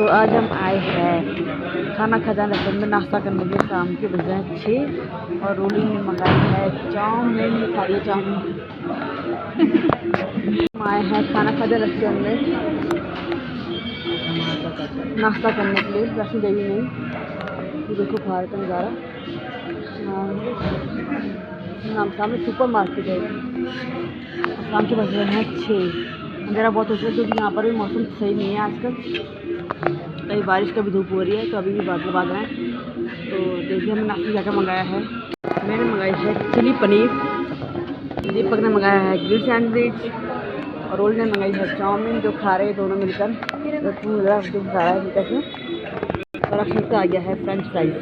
तो आज हम आए हैं खाना खजाना रेस्टोरेंट में नाश्ता करने के लिए। शाम के बजे हैं 6 और रोली ने मंगाई है चाउमीन। खा रही है चाउमीन। हम आए हैं खाना खजाना रेस्टोरेंट में नाश्ता करने के लिए। वैष्णो देवी नहीं, ये देखो बाहर का नज़ारा। सामने सुपर मार्केट है। शाम के बज रहे हैं 6। अंधेरा बहुत हो चुका है क्योंकि यहाँ पर भी मौसम सही नहीं है आजकल। कहीं बारिश का भी धूप हो रही है तो अभी भी बादल बादल हैं। तो देखिए हमने नाश्ता क्या क्या मंगाया है। मैंने मंगाई है चिली पनीर, दीपक ने मंगाया है ग्रिल सैंडविच और रोल ने मंगाई है चाउमीन। जो खा रहे हैं दोनों मिलकर जो खा रहा है कैसे। और अक्षर का आ गया है फ्रेंच फ्राइज।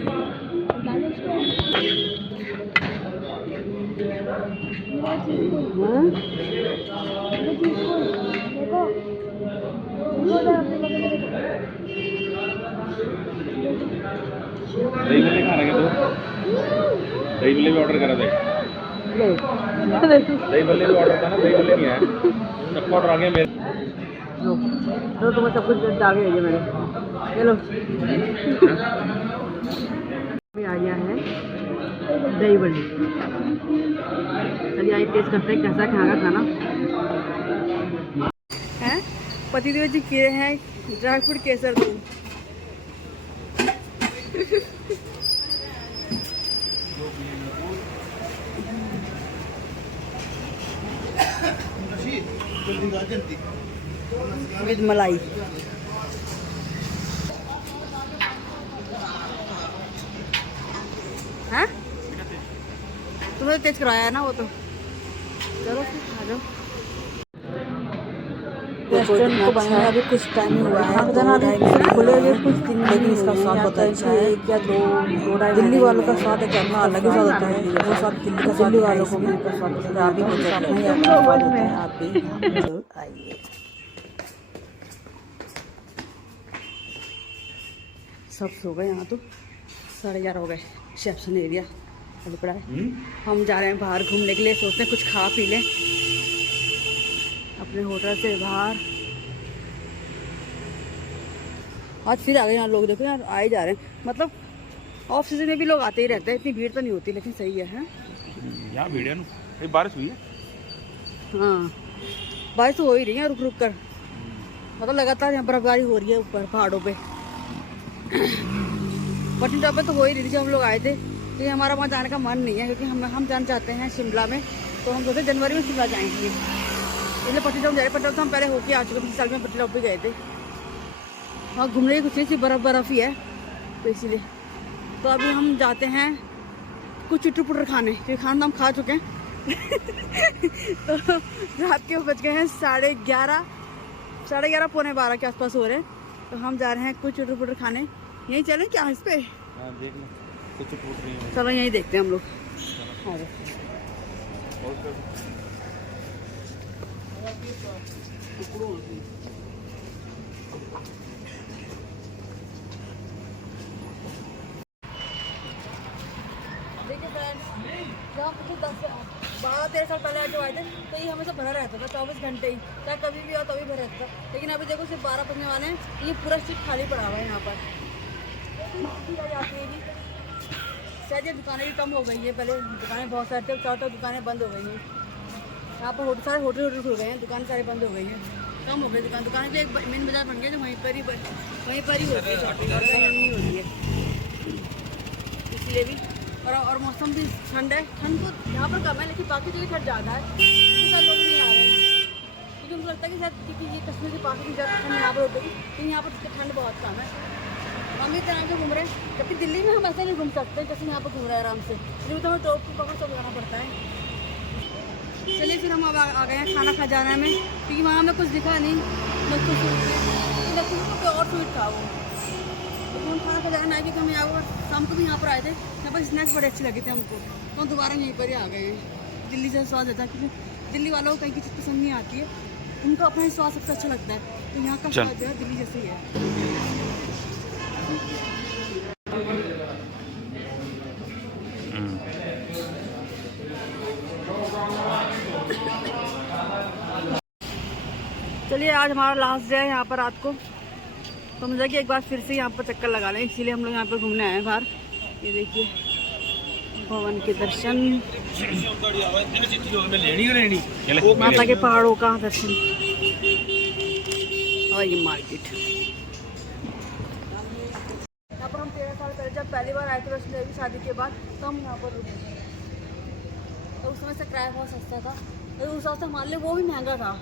दही भल्ले खाना क्या? तो दही भल्ले भी ऑर्डर करा था। दही भल्ले भी ऑर्डर था ना, दही भल्ले नहीं आया। सबका ऑर्डर आ गया मेरे। तो तुम्हें सब कुछ डाल के भेजिए मैंने। चलो आ गया है दही भल्ले। चलिए आइए टेस्ट करते हैं कैसा खाना खाना है। पतिदेव जी किए हैं ड्राई फ्रूट केसर दूध। विद मलाई। हैं? तुमने टेस्ट कराया है ना वो तो। चलो आ जाओ। रेस्टोरेंट को बनाया अभी कुछ टाइम ही हुआ है, खुले हुए कुछ दिन, लेकिन इसका स्वाद बहुत अच्छा है। क्या दो दिल्ली वालों का स्वाद है, अपना अलग ही स्वाद होता है। वो स्वाद दिल्ली का, दिल्ली वालों को भी का स्वाद पसंद है। आप भी बहुत अच्छा है, आप भी जरूर आइए। सब सो गए यहाँ तो 11:30 हो गए। रिसेप्शन एरिया अभी पड़ा है। हम जा रहे हैं बाहर घूमने के लिए। सोचते हैं कुछ खा पी लें अपने होटल से बाहर। आज फिर आ गए यहाँ लोग, देखो यार आए जा रहे हैं। मतलब ऑफ सीजन में भी लोग आते ही रहते हैं, इतनी भीड़ तो नहीं होती लेकिन सही है। यहाँ भीड़ है ना, बारिश हुई है। हाँ बारिश तो हो ही रही है रुक रुक कर। मतलब लगातार यहाँ बर्फबारी हो रही है ऊपर पहाड़ों पे। पटनी पे तो हो ही रही थी जब हम लोग आए थे। क्योंकि हमारा वहाँ जाने का मन नहीं है, क्योंकि हम जाना चाहते हैं शिमला में। तो हम सोचे जनवरी में शिमला जाएंगे, इसलिए पटनी टॉप जा रहे। पटनी टॉप तो हम पहले होके आ चुके, पिछले साल में पटनी टॉप भी गए थे। वहाँ घूमने की कुछ नहीं, सिर्फ बर्फ़ ही है तो इसीलिए। तो अभी हम जाते हैं कुछ चुटर पुटर खाने, क्योंकि खाना हम खा चुके हैं। तो रात के बज गए हैं 11:30, 11:30 पौने 12 के आसपास हो रहे हैं। तो हम जा रहे हैं कुछ चुटर पुटर खाने। यहीं चलें क्या इस पे? देख लो कुछ टूट रही है। चलो यहीं देखते हैं हम लोग। देखिए फ्रेंड्स, जहाँ कुछ 12-13 साल पहले जो आए थे तो ये हमेशा भरा रहता था 24 घंटे ही, चाहे कभी भी आओ तभी भरा रहता था। लेकिन अभी देखो सिर्फ 12 बजने वाले हैं, ये पूरा सीट खाली पड़ा हुआ है यहाँ पर। शायद ये दुकानें भी कम हो गई है, पहले दुकानें बहुत सारी थे, 4 दुकानें बंद हो गई हैं। यहाँ पर सारे होटल खुल गए हैं, दुकान सारे बंद हो गई हैं, कम हो गई दुकानें भी। एक मेन बाजार बन गया जो वहीं पर ही होती है शॉपिंग, और कहीं नहीं होती है इसलिए भी। और मौसम भी ठंड है। ठंड तो यहाँ पर कम है लेकिन बाकी जगह ठंड ज़्यादा है, तो लोग नहीं आ रहे हैं। क्योंकि मुझे लगता है कि शायद क्योंकि ये कश्मीर के पास की ज़्यादा ठंड यहाँ पर होती है, लेकिन यहाँ पर ठंड बहुत कम है। हम इस तरह से घूम रहे हैं, जबकि दिल्ली में हम ऐसे नहीं घूम सकते जैसे यहाँ पर घूम रहे हैं आराम से। दिल्ली तो हमें टॉप पकड़ सब जाना पड़ता है। चलिए फिर हम अब आ गए हैं खाना खजाना में, क्योंकि वहाँ हमें कुछ दिखा नहीं। लक्ष्मी स्वीट और स्वीट था वो, तो हम खाना खजाना में आए। क्योंकि हम यहाँ शाम को भी यहाँ पर आए थे, यहाँ पर स्नैक्स बड़े अच्छे लगे थे हमको, तो हम दोबारा यहीं पर ही आ गए हैं। दिल्ली से स्वाद आता है, क्योंकि दिल्ली वालों को कहीं की चीज़ पसंद नहीं आती है, उनको अपना ही स्वाद सबसे अच्छा लगता है। तो यहाँ का स्वाद जो है दिल्ली जैसे ही है। चलिए आज हमारा लास्ट डे है यहाँ पर रात को। तो हम जाके एक बार फिर से यहाँ पर चक्कर लगा लें, इसीलिए हम लोग यहाँ पर घूमने आए हैं बाहर। ये देखिए भवन के दर्शन, माता के पहाड़ों का दर्शन और ये मार्केट। यहाँ पर हम 13 साल पहले जब पहली बार आए थे वैष्णो देवी शादी के बाद, तो हम यहाँ पर रुके। तो उस समय से किराया बहुत सस्ता था, तो उस हिसाब से मान लो वो भी महंगा था।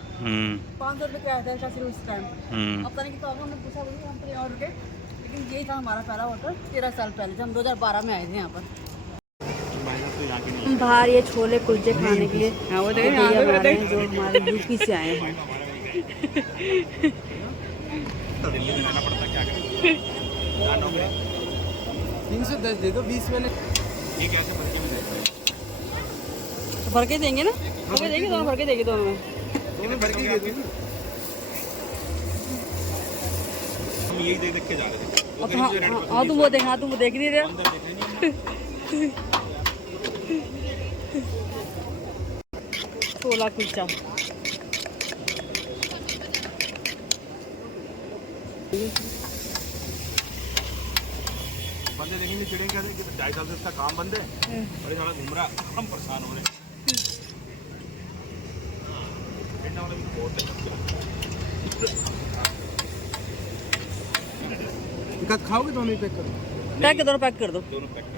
500 रुपये किराया था इसका सिर्फ उस टाइम। अब पता नहीं कि तो हमने पूछा वही हम तो यहाँ रुके, लेकिन यही था हमारा पहला होटल 13 साल पहले, जब हम 2012 में आए थे यहाँ पर। बाहर ये छोले कुलचे खाने के लिए वो देखिए हमारे जो हमारे यूपी से आए हैं। दिल्ली में रहना पड़ता, क्या करें? 310 दे दो, 20 वाले ये कैसे बच्चे में देते हैं? भर के देंगे ना, भर के देंगे, दोनों भर के देंगे, दोनों में दोनों भर के दे दो। हम यही देख के जा रहे थे। हाँ तुम वो देख, हाँ तुम वो देख नहीं रहे। छोला कुलचा बंदे देखेंगे चिड़ेंगे कहते कि 2.5 साल से इसका काम बंद है और ये साला घूम रहा, हम परेशान हो रहे हैं। एक आध खाओगे, दोनों ही पैक करो। पैक कर दो, पैक कर दो। दोनों पैक कर।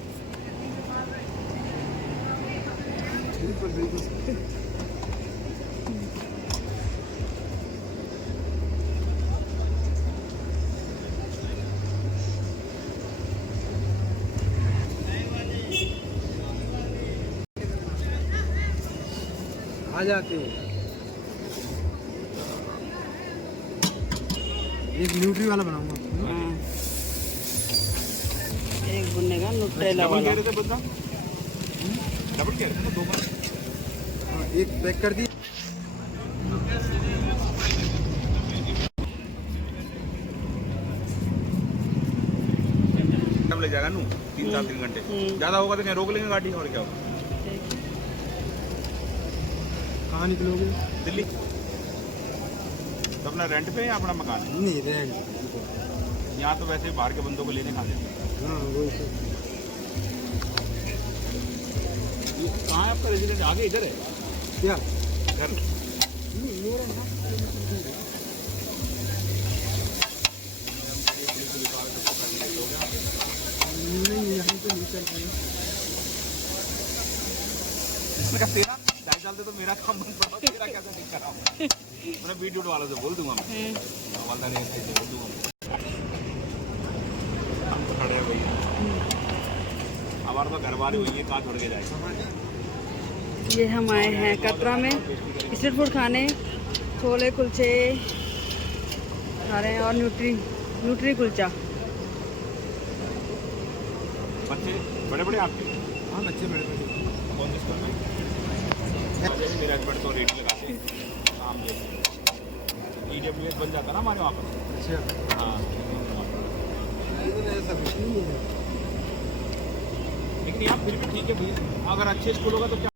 आ जाते हो। एक न्यूट्री वाला बनाऊंगा। हाँ। एक बनेगा न्यूट्रेला डबल वाला। कह रहे थे बंदा, डबल कह रहे थे ना, 2 बार। हाँ, एक पैक कर दिया। टाइम लग जाएगा नू 3 घंटे, ज्यादा होगा तो क्या रोक लेंगे गाड़ी, और क्या होगा। कहाँ निकलोगे? दिल्ली तो अपना रेंट पे या अपना मकान है? नहीं, रेंट। यहाँ तो वैसे बाहर के बंदों को लेने खाते हैं। हाँ वही तो। कहाँ है आपका रेजिडेंट? आगे इधर है क्या घर? नहीं, यहाँ तो नहीं चल रही। इसमें का तेरा 2.5 साल से तो मेरा काम बंद पड़ा, तेरा कैसे नहीं कर रहा हूँ मैं वीडियो वालों से बोल दूंगा, मैं वाला नहीं ऐसे बोल दूंगा। हम तो खड़े हैं भैया, हमारा तो घर बार हुई है, कहाँ छोड़ के जाएगा। ये हम आए हैं कतरा में स्ट्रीट फूड खाने, छोले कुलचे खा रहे हैं और न्यूट्री कुलचा। बच्चे बड़े बड़े आपके? हाँ बच्चे बड़े बड़े। कौन सी स्कूल में? मेरे हस्बैंड तो रेट लगाते हैं शाम में, EWS बन जाता ना हमारे वहाँ पर। अच्छा, हाँ ऐसा कुछ नहीं है। लेकिन यहाँ फिर भी ठीक है भैया, अगर अच्छे स्कूल होगा तो क्या